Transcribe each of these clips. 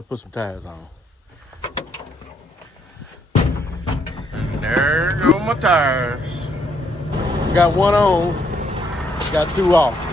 Let's put some tires on. There go my tires. Got one on, got two off.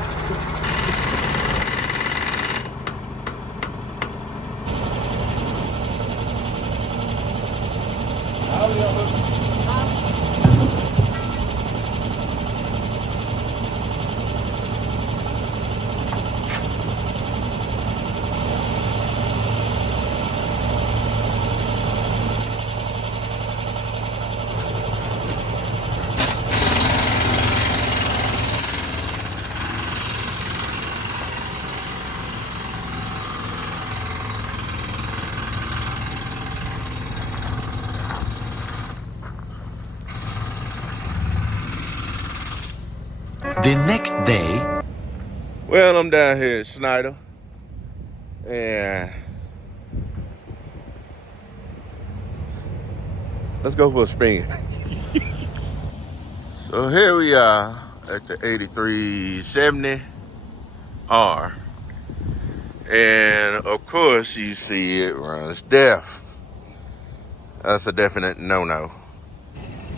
The next day. Well, I'm down here at Snider. And let's go for a spin. So here we are at the 8370R. And of course you see it runs DEF. That's a definite no-no.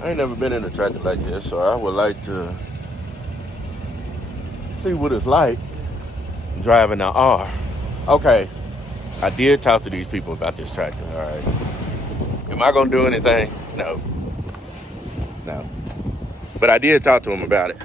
I ain't never been in a tractor like this, so I would like to see what it's like driving an R. Okay, I did talk to these people about this tractor, all right? Am I gonna do anything? No. But I did talk to them about it.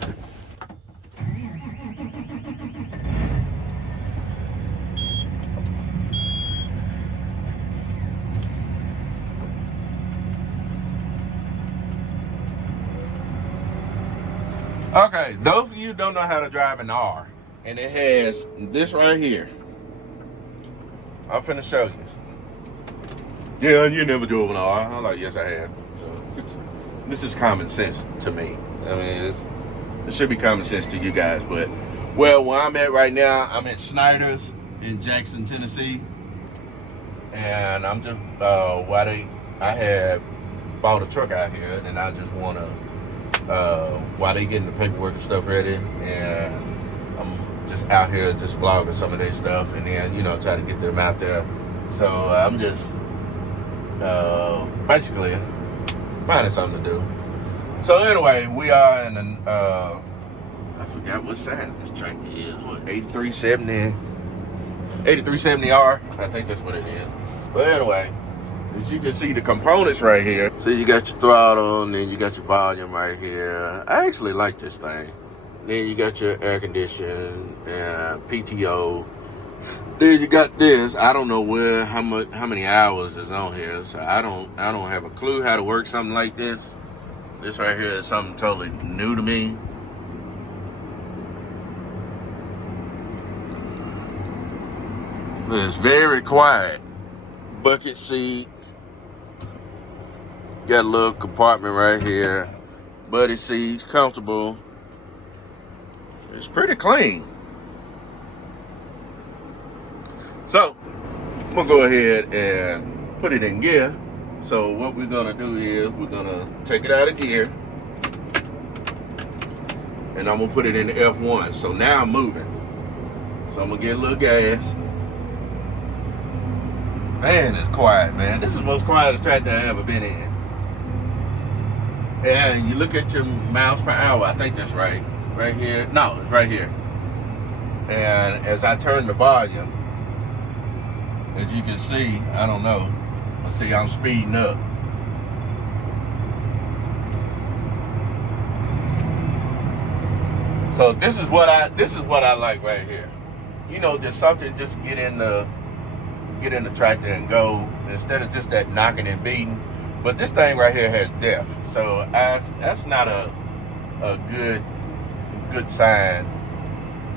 Okay, those of you who don't know how to drive an R, and it has this right here. I'm finna show you. Yeah, you never drove an R. I'm like, yes, I have. So this is common sense to me. I mean, it should be common sense to you guys. But, well, where I'm at right now, I'm at Snider's in Jackson, Tennessee. And I'm just, I had bought a truck out here, and I just want to, while they getting the paperwork and stuff ready, and I'm just out here just vlogging some of their stuff, and then, you know, try to get them out there. So I'm just basically finding something to do. So anyway, we are in an I forgot what size this tractor is. What, 8370R? I think that's what it is. But anyway, as you can see, the components right here. So you got your throttle, and then you got your volume right here. I actually like this thing. Then you got your air conditioning and PTO. Then you got this. I don't know how many hours is on here, so I don't have a clue how to work something like this. This right here is something totally new to me. It's very quiet. Bucket seat. Got a little compartment right here. Buddy seats, comfortable. It's pretty clean. So, I'm gonna go ahead and put it in gear. So what we're gonna do is we're gonna take it out of gear, and I'm gonna put it in F1. So now I'm moving. So I'm gonna get a little gas. Man, it's quiet, man. This is the most quietest tractor I've ever been in. And you look at your miles per hour. I think that's right here. No, it's right here. And as I turn the volume, as you can see, I don't know. Let's see, I'm speeding up. So this is what I like right here. You know, just something, just get in the tractor and go, instead of just that knocking and beating. But this thing right here has depth, so that's not a good sign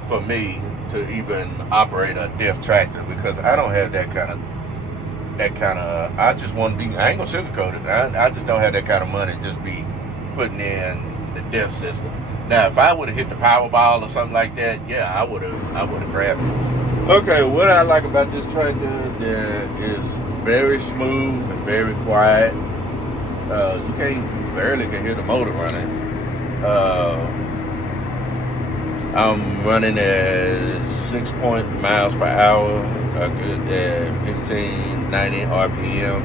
for me to even operate a depth tractor, because I don't have that kind of. I just want to be. I ain't gonna sugarcoat it. I just don't have that kind of money to just be putting in the depth system. Now, if I would have hit the Powerball or something like that, yeah, I would have grabbed it. Okay, what I like about this tractor, that is very smooth and very quiet. You barely can hear the motor running. I'm running at 6 miles per hour. I get at 1590 RPM.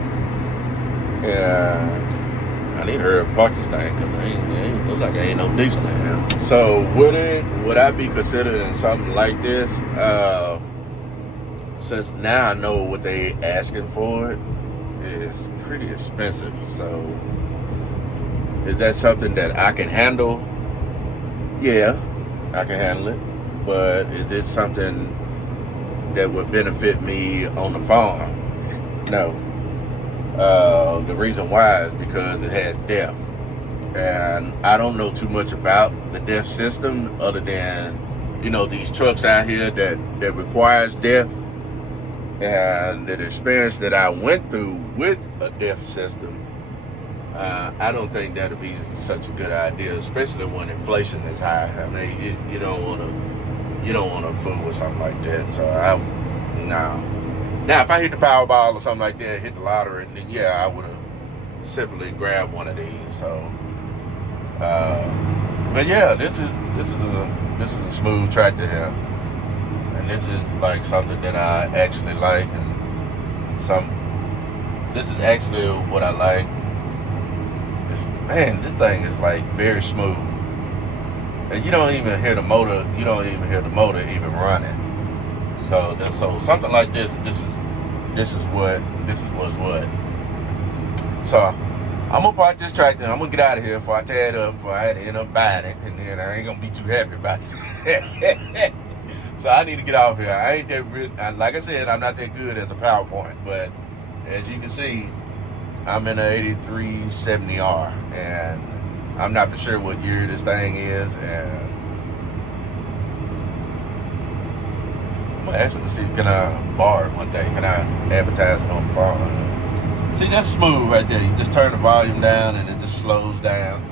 Yeah, I need to hurry up park this thing because it ain't look like I ain't no diesel in here. So would I be considered in something like this? Since now I know what they asking for it is pretty expensive. So is that something that I can handle? Yeah, I can handle it. But is it something that would benefit me on the farm? No. The reason why is because it has DEF. And I don't know too much about the DEF system other than, these trucks out here that requires DEF. And the experience that I went through with a DEF system, I don't think that'd be such a good idea, especially when inflation is high. I mean, you don't want to fool with something like that. So no. Now, if I hit the Powerball or something like that, hit the lottery, then yeah, I would have simply grabbed one of these. So, but yeah, this is a smooth tractor here, and this is like something that I actually like, and this is actually what I like. Man, this thing is like very smooth, and you don't even hear the motor. You don't even hear the motor even running. So something like this. This is what's what. So I'm gonna park this tractor. I'm gonna get out of here before I tear it up. Before I had to end up buying it, and then I ain't gonna be too happy about it. So I need to get off here. I ain't that really, like I said, I'm not that good as a PowerPoint, but as you can see, I'm in an 8370R, and I'm not for sure what year this thing is, and I'm gonna ask them to see, can I borrow it one day? Can I advertise it on the phone? See, that's smooth right there. You just turn the volume down and it just slows down.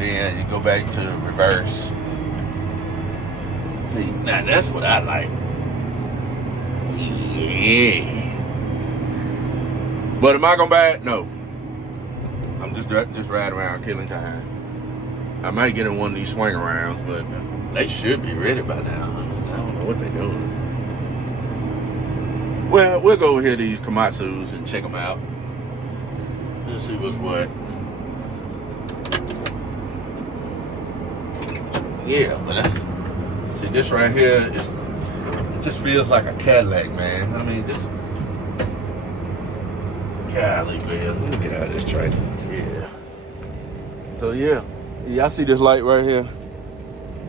Then you go back to reverse. See, now that's what I like. Yeah. But am I gonna buy it? No. I'm just riding around killing time. I might get in one of these swing arounds, but they should be ready by now. I don't know what they're doing. Well, we'll go over here to these Komatsus and check them out. Let's see what's what. Yeah, but see this right here, it just feels like a Cadillac, man. I mean, this. Golly, man. Let me get out of this tractor. Yeah. So yeah, y'all see this light right here?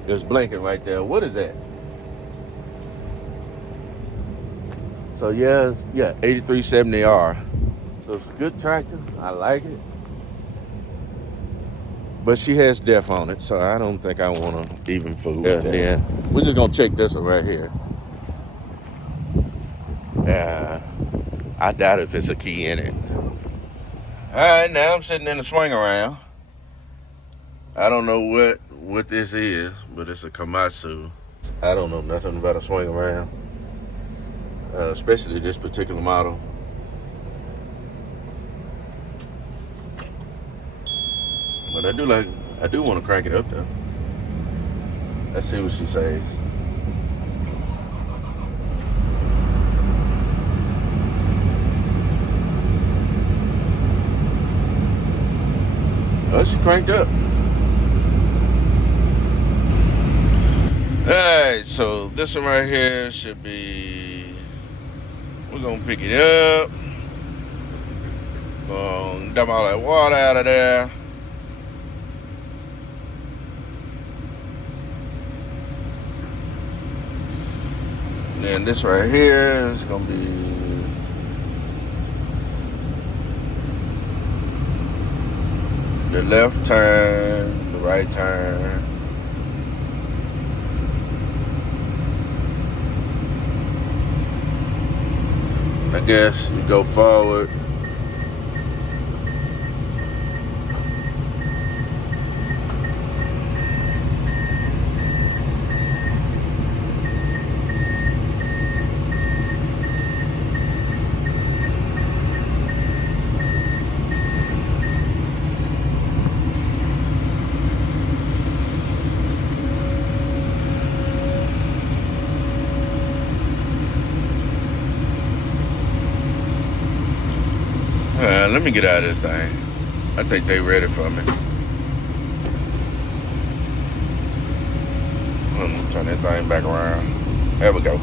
It's blinking right there. What is that? So yeah, 8370R. So it's a good tractor. I like it. But she has DEF on it, so I don't think I want to even fool with that. Then we're just gonna check this one right here. I doubt if it's a key in it. All right, now I'm sitting in the swing around. I don't know what this is, but it's a Komatsu. I don't know nothing about a swing around, especially this particular model. But I do want to crank it up though. Let's see what she says. Oh, she cranked up. Alright, so this one right here should be, we're gonna pick it up. Dump all that water out of there. And then this right here is gonna be the left turn, the right turn. I guess you go forward. Man, let me get out of this thing. I think they ready for me. Turn that thing back around. There we go.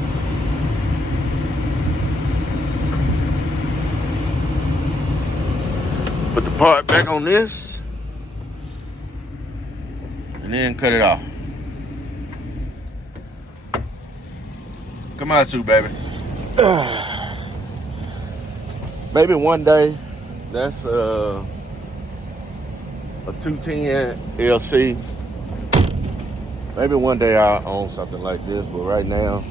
Put the part back on this. And then cut it off. Komatsu, baby. Maybe one day, that's a 210 LC. Maybe one day I'll own something like this, but right now,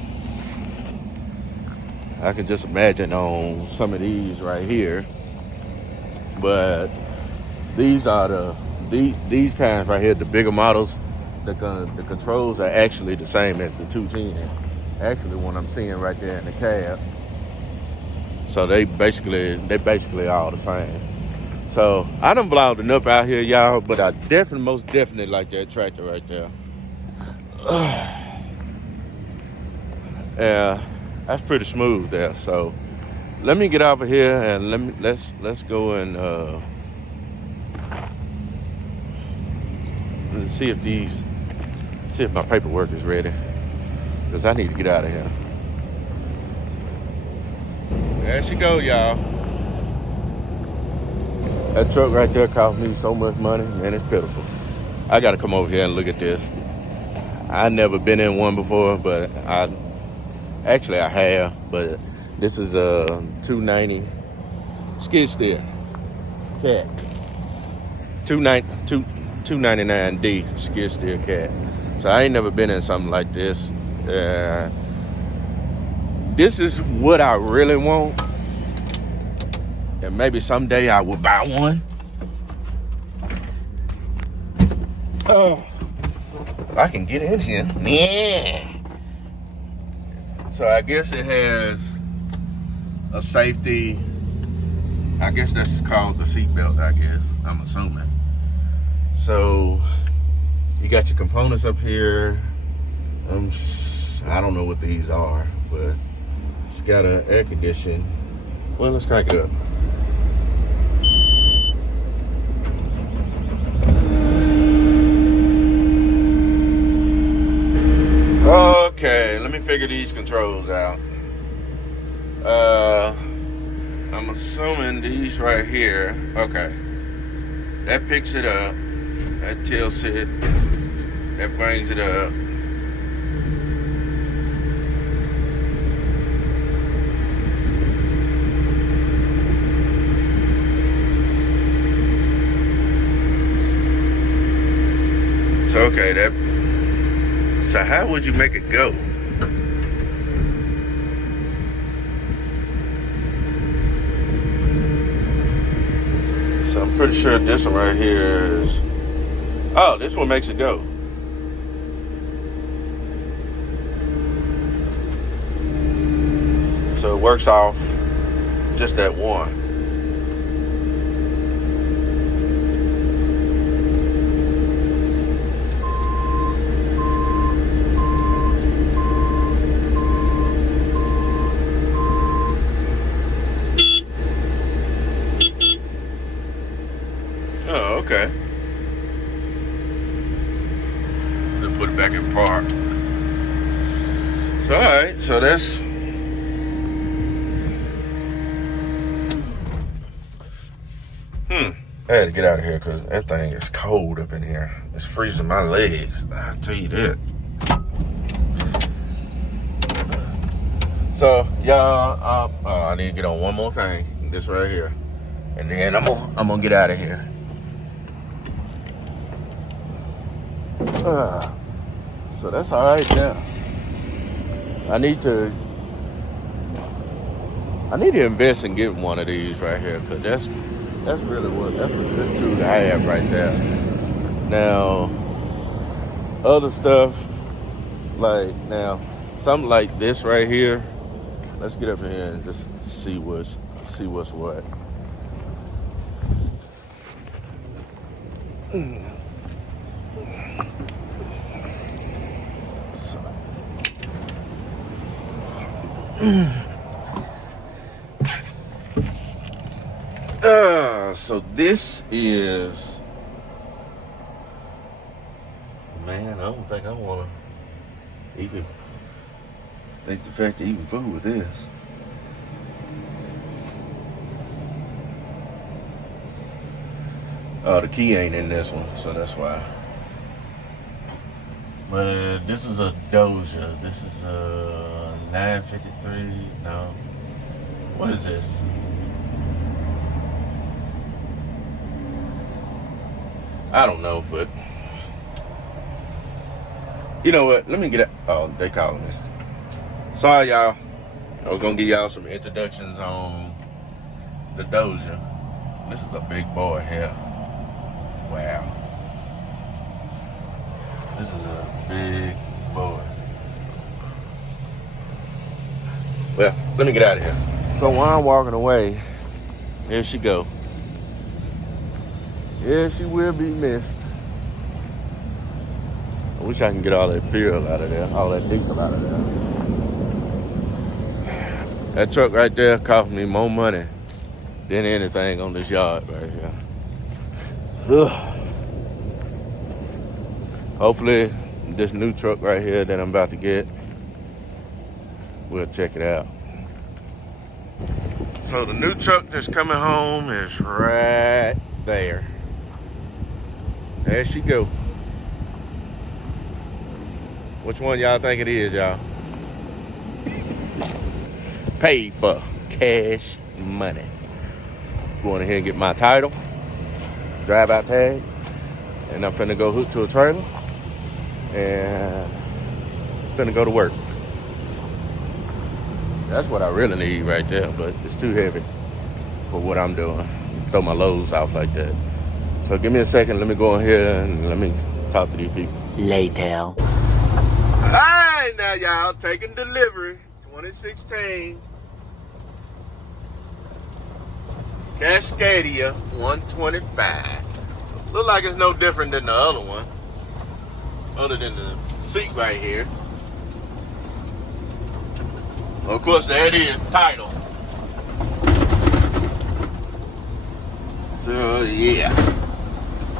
I can just imagine on some of these right here. But these are these kinds right here, the bigger models. The controls are actually the same as the 210. Actually, one I'm seeing right there in the cab. So they basically all the same. So I done vlogged enough out here, y'all, but I most definitely like that tractor right there. Yeah, that's pretty smooth there. So let me get over here and let's go and see if my paperwork is ready, because I need to get out of here. There she go, y'all. That truck right there cost me so much money, man, it's pitiful. I gotta come over here and look at this. I never been in one before, but I have, but this is a 290 skid steer cat. 299D skid steer cat. So I ain't never been in something like this. This is what I really want. And maybe someday I will buy one. Oh, I can get in here. Yeah. So I guess it has a safety. I guess that's called the seatbelt, I guess. I'm assuming. So you got your components up here. I don't know what these are, but it's got an air condition. Well, let's crank it up. Okay, let me figure these controls out. I'm assuming these right here. Okay, that picks it up, that tilts it, that brings it up. So okay, so how would you make it go? So I'm pretty sure this one right here is, oh, this one makes it go. So it works off just that one. Oh, okay. Then put it back in park. So, alright, so that's I had to get out of here because that thing is cold up in here. It's freezing my legs. I'll tell you that. So, y'all, I need to get on one more thing. This right here. And then I'm gonna get out of here. So that's all right now. I need to invest in getting one of these right here, because that's really that's a good tool to have right there. Now, other stuff like something like this right here. Let's get up in here and just see what's what. So this is, man, I don't think I want to even think the fact of eating food with this. Oh, the key ain't in this one, so that's why. But this is a Doja. This is a 953. No. What is this? I don't know, but you know what? Let me get it. Oh, they calling me. Sorry, y'all. I was gonna give y'all some introductions on the Doja. This is a big boy here. Wow. This is a big boy. Well, let me get out of here. So while I'm walking away, here she go. Yeah, she will be missed. I wish I can get all that fuel out of there, all that diesel out of there. That truck right there cost me more money than anything on this yard right here. Ugh. Hopefully, this new truck right here that I'm about to get, we'll check it out. So the new truck that's coming home is right there. There she go. Which one y'all think it is, y'all? Paid for cash money. Going ahead and get my title, drive out tag, and I'm finna go hook to a trailer and finna go to work. That's what I really need right there, but it's too heavy for what I'm doing. Throw my loads off like that. So give me a second, let me go in here and let me talk to these people. Later. Alright, now y'all, taking delivery, 2016 Cascadia 125. Look like it's no different than the other one, other than the seat right here. Of course, there it is, title. So yeah,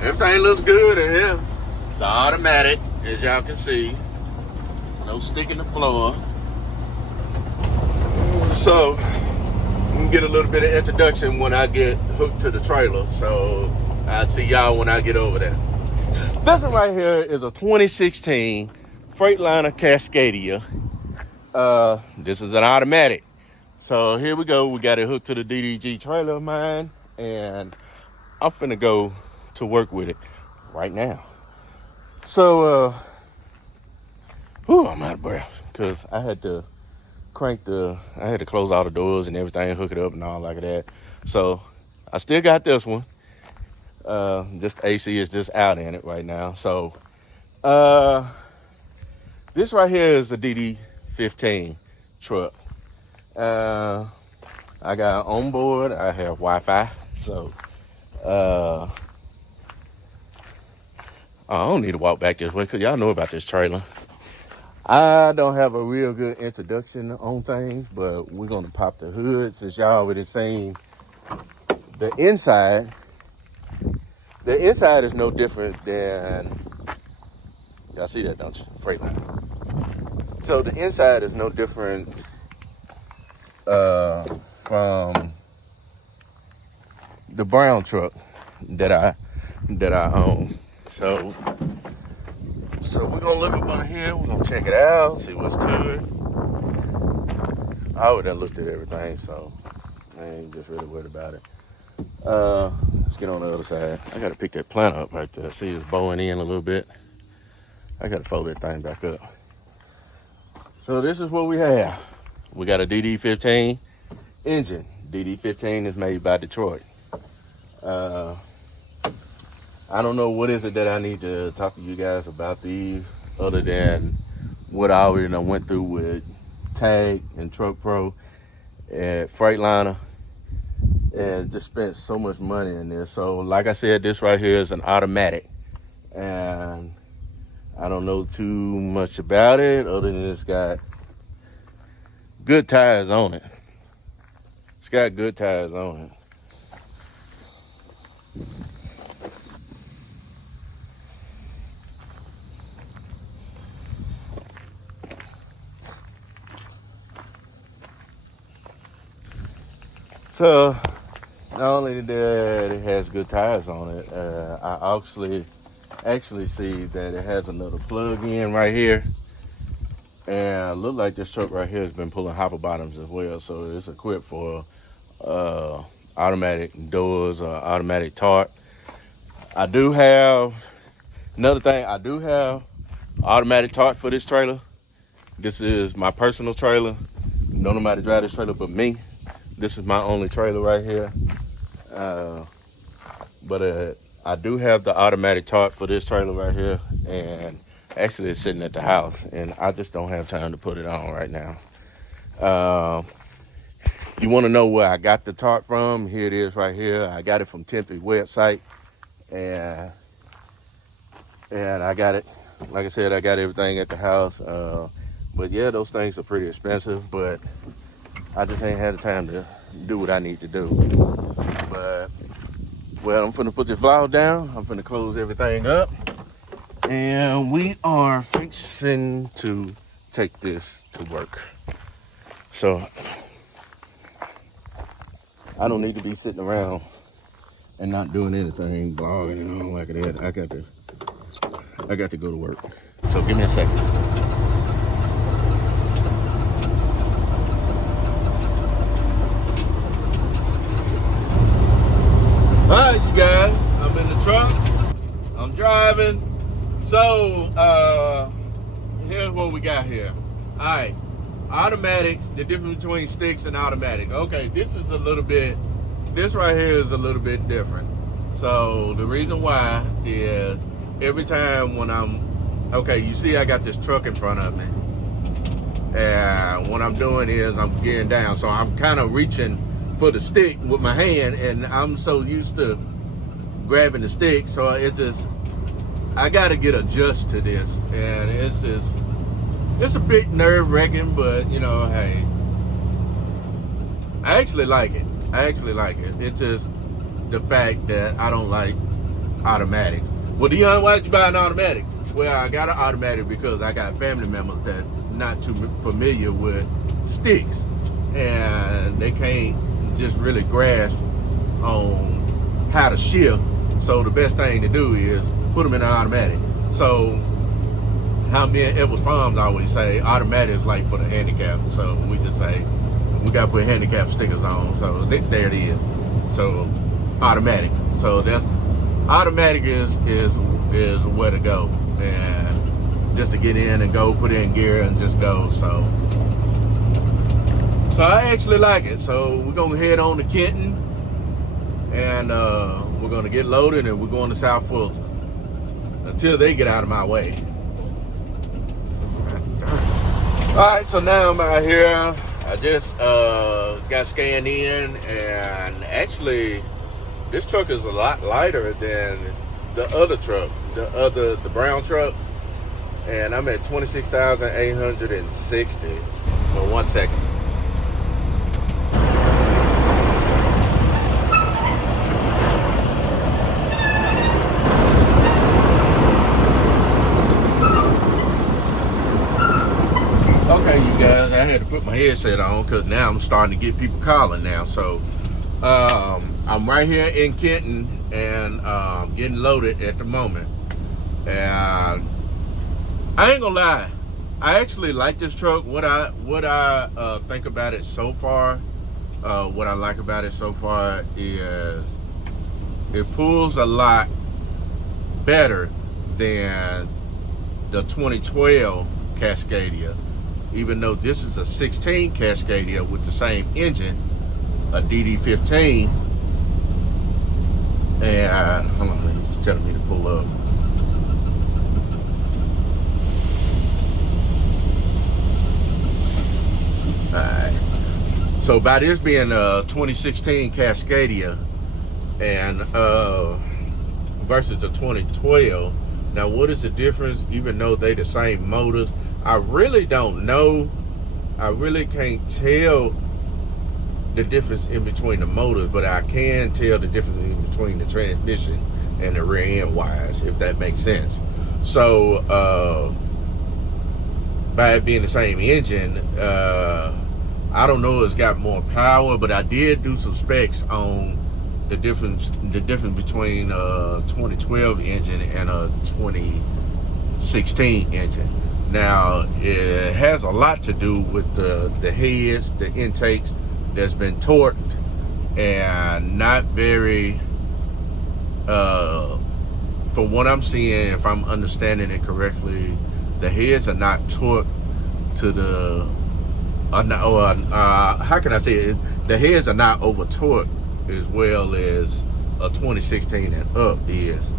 everything looks good in here. It's automatic, as y'all can see. No stick in the floor. So, we can get a little bit of introduction when I get hooked to the trailer. So, I'll see y'all when I get over there. This one right here is a 2016 Freightliner Cascadia. This is an automatic. So, here we go. We got it hooked to the DDG trailer of mine. And I'm finna go to work with it right now. So, I'm out of breath because I had to close all the doors and everything, hook it up and all like that. So I still got this one. Just AC is just out in it right now. So this right here is the DD15 truck. I got on board. I have Wi-Fi. So I don't need to walk back this way because y'all know about this trailer. I don't have a real good introduction on things, but we're going to pop the hood since y'all already seen the inside. The inside is no different than, y'all see that, don't you? Freightliner. So the inside is no different from the brown truck that I own. So we're gonna look up on here, we're gonna check it out, see what's to it. I already done looked at everything, so I ain't just really worried about it. Let's get on the other side. I gotta pick that plant up right there. See, it's bowing in a little bit. I gotta fold that thing back up. So this is what we have. We got a DD15 engine. DD15 is made by Detroit. I don't know what is it that I need to talk to you guys about these other than what I already went through with Tag and Truck Pro and Freightliner, and just spent so much money in this. So like I said, this right here is an automatic, and I don't know too much about it other than it's got good tires on it. It's got good tires on it. So not only that it has good tires on it, I actually see that it has another plug-in right here, and it look like this truck right here has been pulling hopper bottoms as well. So it's equipped for automatic doors or automatic tart. I do have another thing. I do have automatic tart for this trailer. This is my personal trailer. No nobody drive this trailer but me. This is my only trailer right here. But I do have the automatic tart for this trailer right here, and actually it's sitting at the house, and I just don't have time to put it on right now. You want to know where I got the tart from? Here it is right here. I got it from Tempy website, and I got it. Like I said, I got everything at the house. But yeah, those things are pretty expensive, but I just ain't had the time to do what I need to do. But, well, I'm finna put this vlog down. I'm finna close everything up. And we are fixing to take this to work. So, I don't need to be sitting around and not doing anything, blogging and all like that. I got to go to work. So give me a second. All right, you guys, I'm in the truck, I'm driving. So, here's what we got here. All right, automatics, the difference between sticks and automatic. Okay, this right here is a little bit different. So, the reason why is every time when okay, you see I got this truck in front of me. And what I'm doing is I'm gearing down. So, I'm kind of reaching for the stick with my hand, and I'm so used to grabbing the stick, so I gotta get adjusted to this, and it's a bit nerve-wracking, but you know, hey, I actually like it. It's just the fact that I don't like automatics. Well, Dion, why'd you buy an automatic? Well, I got an automatic because I got family members that not too familiar with sticks, and they can't just really grasp on how to shift. So the best thing to do is put them in an automatic. So how me and Edwards Farms always say, automatic is like for the handicap. So we just say we got to put handicap stickers on. So there it is. So automatic. So that's automatic is where to go, and just to get in and go, put in gear and just go. So I actually like it. So we're gonna head on to Kenton, and we're gonna get loaded, and we're going to South Fulton until they get out of my way. All right, so now I'm out here. I just got scanned in, and actually this truck is a lot lighter than the other truck, the brown truck, and I'm at 26,860. For 1 second. Okay, you guys, I had to put my headset on because now I'm starting to get people calling now. So I'm right here in Kenton, and getting loaded at the moment. And I ain't gonna lie, I actually like this truck. What I think about it so far, what I like about it so far is it pulls a lot better than the 2012 Cascadia. Even though this is a 16 Cascadia with the same engine, a DD15, and hold on, it's telling me to pull up. Alright, so by this being a 2016 Cascadia and versus the 2012, now what is the difference? Even though they the same motors, I really don't know. I really can't tell the difference in between the motors, but I can tell the difference in between the transmission and the rear end wires, if that makes sense. So by it being the same engine, I don't know, it's got more power, but I did do some specs on the difference between a 2012 engine and a 2016 engine. Now, it has a lot to do with the heads, the intakes that's been torqued and not very, from what I'm seeing, if I'm understanding it correctly, the heads are not torqued to the, how can I say it? The heads are not over torqued as well as a 2016 and up is.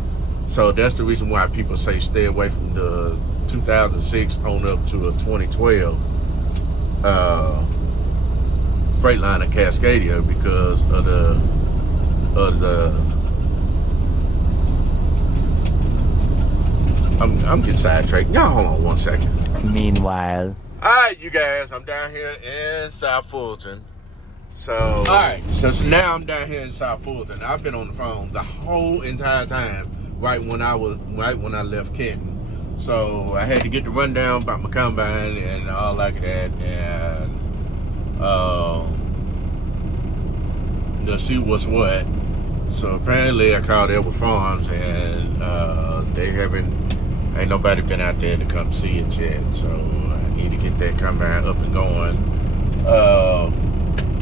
So that's the reason why people say stay away from the 2006 on up to a 2012 Freightliner Cascadia, because of the I'm getting sidetracked. Y'all hold on one second. Meanwhile. Alright, you guys, I'm down here in South Fulton. So alright, so now I'm down here in South Fulton. I've been on the phone the whole entire time right when I left Kenton. So I had to get the rundown about my combine and all like that, and to see what's what. So apparently I called Elwood Farms, and ain't nobody been out there to come see it yet. So I need to get that combine up and going.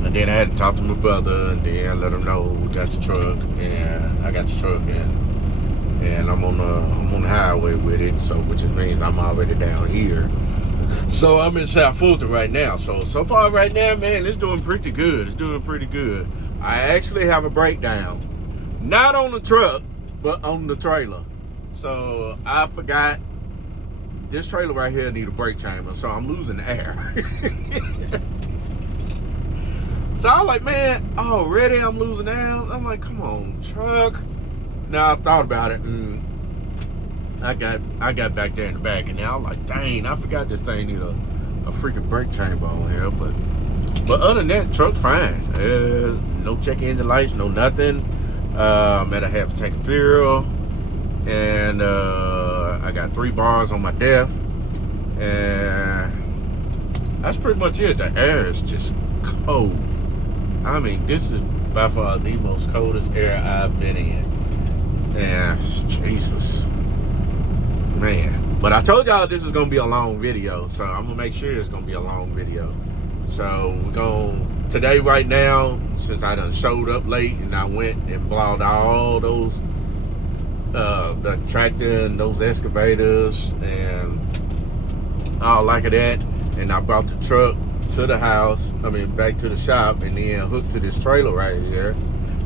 And then I had to talk to my brother, and then let him know we got the truck, and I got the truck, and I'm on the highway with it, so which means I'm already down here. So I'm in South Fulton right now. So far right now, man, it's doing pretty good. It's doing pretty good. I actually have a breakdown, not on the truck, but on the trailer. So I forgot this trailer right here need a brake chamber, so I'm losing air. So I was like, man, already I'm losing air. I'm like, come on, truck. Now I thought about it, and I got back there in the back, and now I'm like, dang, I forgot this thing need a freaking brake chamber on here. But other than that, truck's fine. No check engine lights, no nothing. I'm at a half a tank of fuel, and I got 3 bars on my def, and that's pretty much it. The air is just cold. I mean, this is by far the most coldest air I've been in. Yeah, Jesus, man. But I told y'all this is gonna be a long video, so I'm gonna make sure it's gonna be a long video. So we're gonna, today right now, since I done showed up late and I went and blogged all those, the tractor and those excavators and all like of that, and I brought the truck to the house, back to the shop, and then hooked to this trailer right here.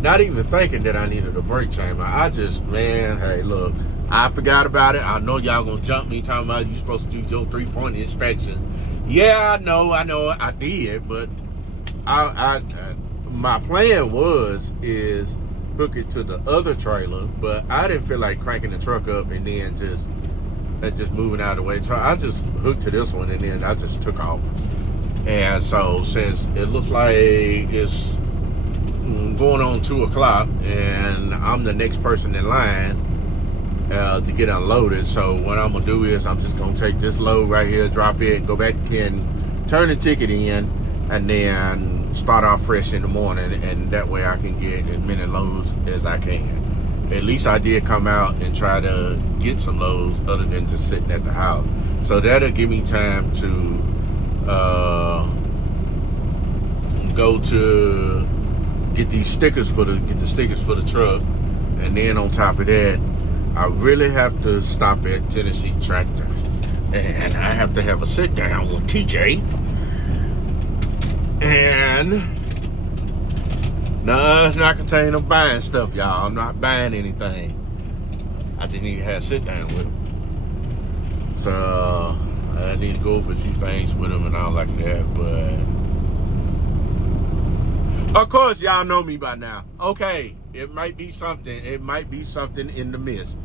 Not even thinking that I needed a brake chamber. I just, man, hey, look, I forgot about it. I know y'all gonna jump me talking about you supposed to do your 3-point inspection. Yeah, I know, I did, but my plan is hook it to the other trailer, but I didn't feel like cranking the truck up and then just moving out of the way. So I just hooked to this one, and then I just took off. And so since it looks like it's going on 2 o'clock and I'm the next person in line to get unloaded, so what I'm gonna do is I'm just gonna take this load right here, drop it, go back and turn the ticket in, and then start off fresh in the morning, and that way I can get as many loads as I can. At least I did come out and try to get some loads other than just sitting at the house. So that'll give me time to go to get the stickers for the truck, and then on top of that, I really have to stop at Tennessee Tractor, and I have to have a sit down with TJ. And no, it's not containing no buying stuff, y'all. I'm not buying anything. I just need to have a sit down with him. So I need to go over a few things with him and all like that, but of course y'all know me by now. Okay, it might be something in the midst.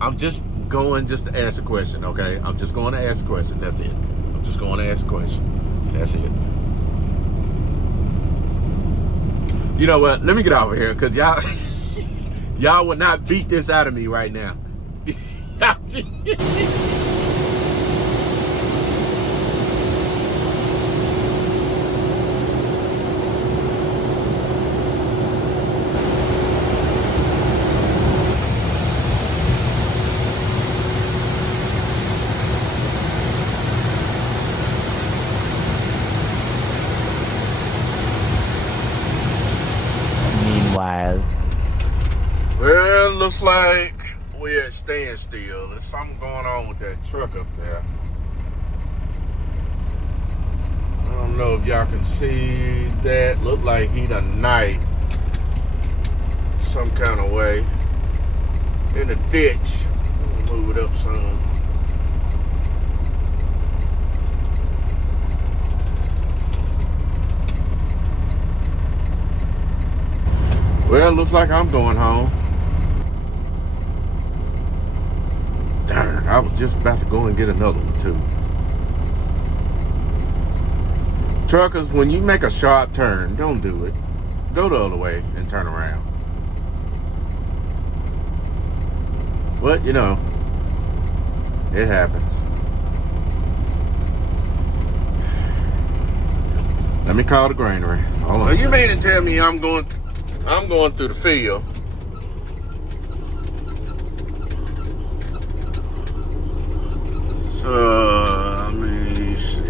I'm just going to ask a question, okay? I'm just going to ask a question, that's it. I'm just going to ask a question, that's it. You know what? Let me get over here, cause y'all, y'all would not beat this out of me right now. Meanwhile. Well, looks like we're at standstill. There's something going on with that truck up there. I don't know if y'all can see that. Look like he done knifed some kind of way in the ditch. Let me move it up some. Well, looks like I'm going home. Darn, I was just about to go and get another one too. Truckers, when you make a sharp turn, don't do it. Go the other way and turn around. But, you know, it happens. Let me call the granary. Hold on. So you mean to tell me I'm going through the field. So, let me see.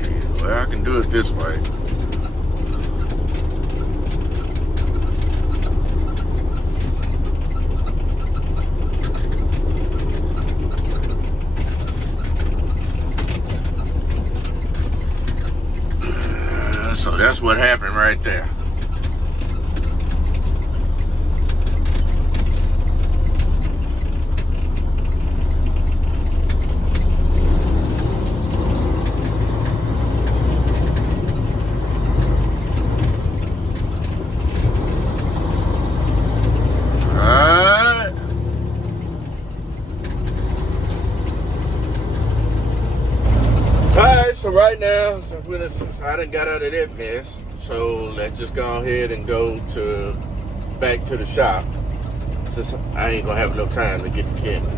Well, I can do it this way. So that's what happened right there. So right now, since I done got out of that mess, so let's just go ahead and go back to the shop, since I ain't gonna have enough time to get the kitten.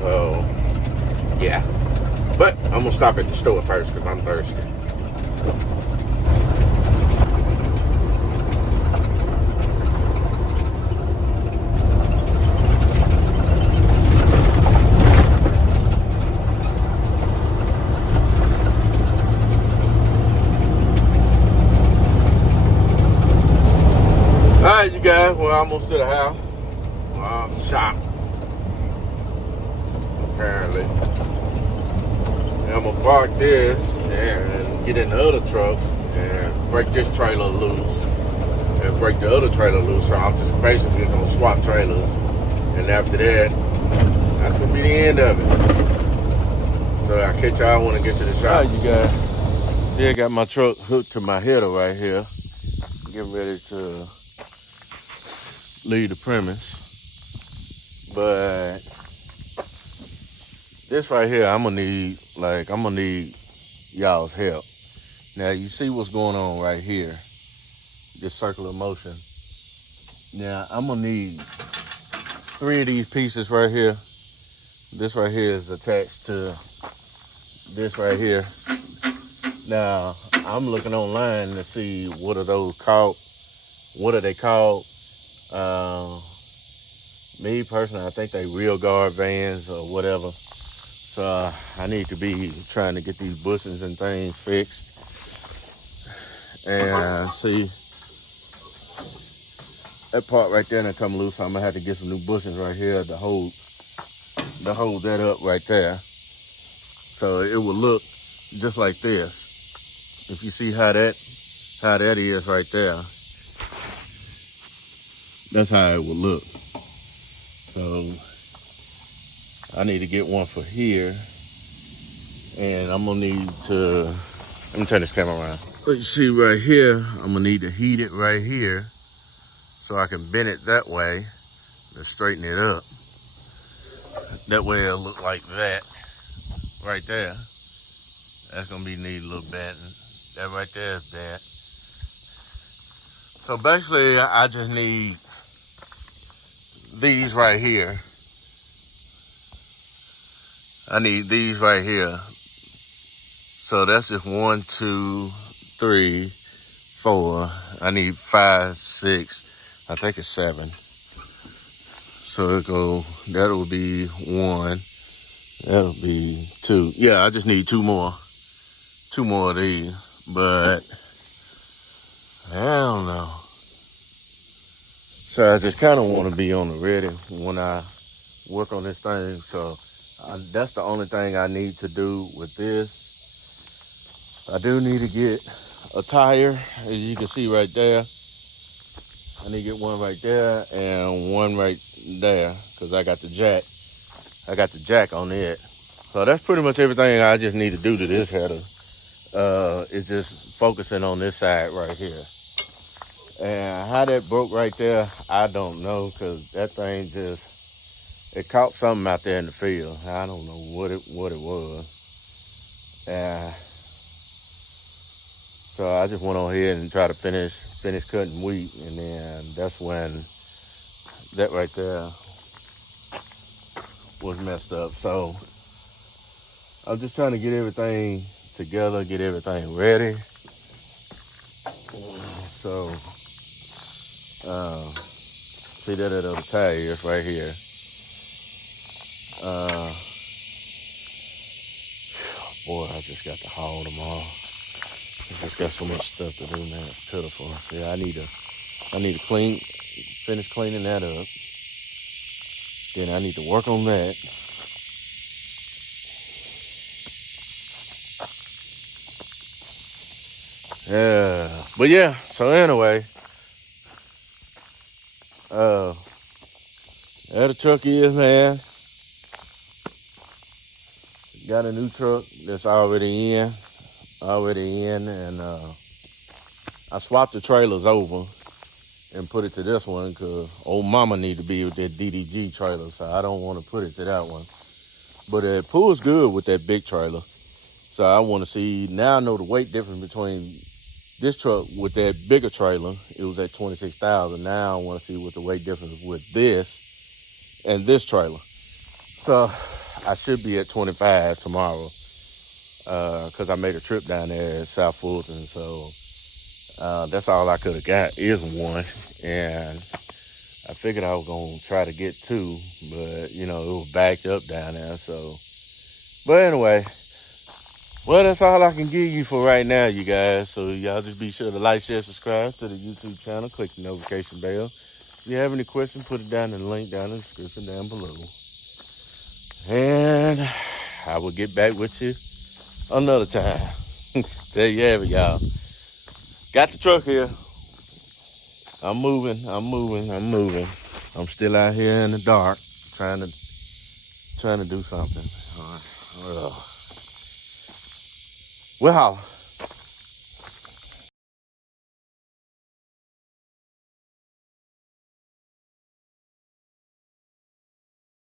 So yeah, but I'm gonna stop at the store first because I'm thirsty. Alright, you guys, we're almost to the house. Shop. Apparently. And I'm gonna park this and get in the other truck and break this trailer loose. And break the other trailer loose. So I'm just basically gonna swap trailers. And after that, that's gonna be the end of it. So I'll catch y'all when I get to the shop. Alright, you guys. Yeah, I got my truck hooked to my header right here. Getting ready to leave the premise, but this right here, I'm gonna need y'all's help. Now you see what's going on right here, this circular motion. Now I'm gonna need 3 of these pieces right here. This right here is attached to this right here. Now I'm looking online to see what are those called. What are they called? Me personally, I think they rear guard vans or whatever. So I need to be trying to get these bushings and things fixed. And see, that part right there that come loose, so I'm gonna have to get some new bushings right here to hold that up right there. So it will look just like this. If you see how that is right there. That's how it will look. So I need to get one for here. And I'm gonna need to, let me turn this camera around. So you see right here, I'm gonna need to heat it right here so I can bend it that way to straighten it up. That way it'll look like that right there. That's gonna be need a little bending. That right there is that. So basically, I just need these right here. I need these right here. So that's just 1, 2, 3, 4. I need 5, 6. I think it's 7. So that'll be 1. That'll be 2. Yeah, I just need 2 more. 2 more of these. But I don't know. So I just kind of want to be on the ready when I work on this thing. So that's the only thing I need to do with this. I do need to get a tire, as you can see right there. I need to get one right there and one right there because I got the jack. I got the jack on it. So that's pretty much everything I just need to do to this header. It's just focusing on this side right here. And how that broke right there, I don't know, because that thing it caught something out there in the field. I don't know what it was. So I just went on here and tried to finish cutting wheat, and then that's when that right there was messed up. So I'm just trying to get everything together, get everything ready. So see that other tire is right here. Boy, I just got to haul them all. I just got so much stuff to do, man. It's pitiful. See, I need to finish cleaning that up. Then I need to work on that. Yeah, but yeah. So anyway, there the truck is, man. Got a new truck that's already in, and I swapped the trailers over and put it to this one because old mama need to be with that DDG trailer, so I don't want to put it to that one. But it pulls good with that big trailer, so I want to see. Now I know the weight difference between this truck with that bigger trailer. It was at 26,000. Now I want to see what the weight difference with this and this trailer. So I should be at 25 tomorrow because I made a trip down there at South Fulton. So that's all I could have got is one. And I figured I was going to try to get 2, but, it was backed up down there. So, but anyway, well, that's all I can give you for right now, you guys. So y'all just be sure to like, share, subscribe to the YouTube channel. Click the notification bell. If you have any questions, put it down in the link down in the description down below. And I will get back with you another time. There you have it, y'all. Got the truck here. I'm moving. I'm still out here in the dark trying to do something. All right. We'll holler.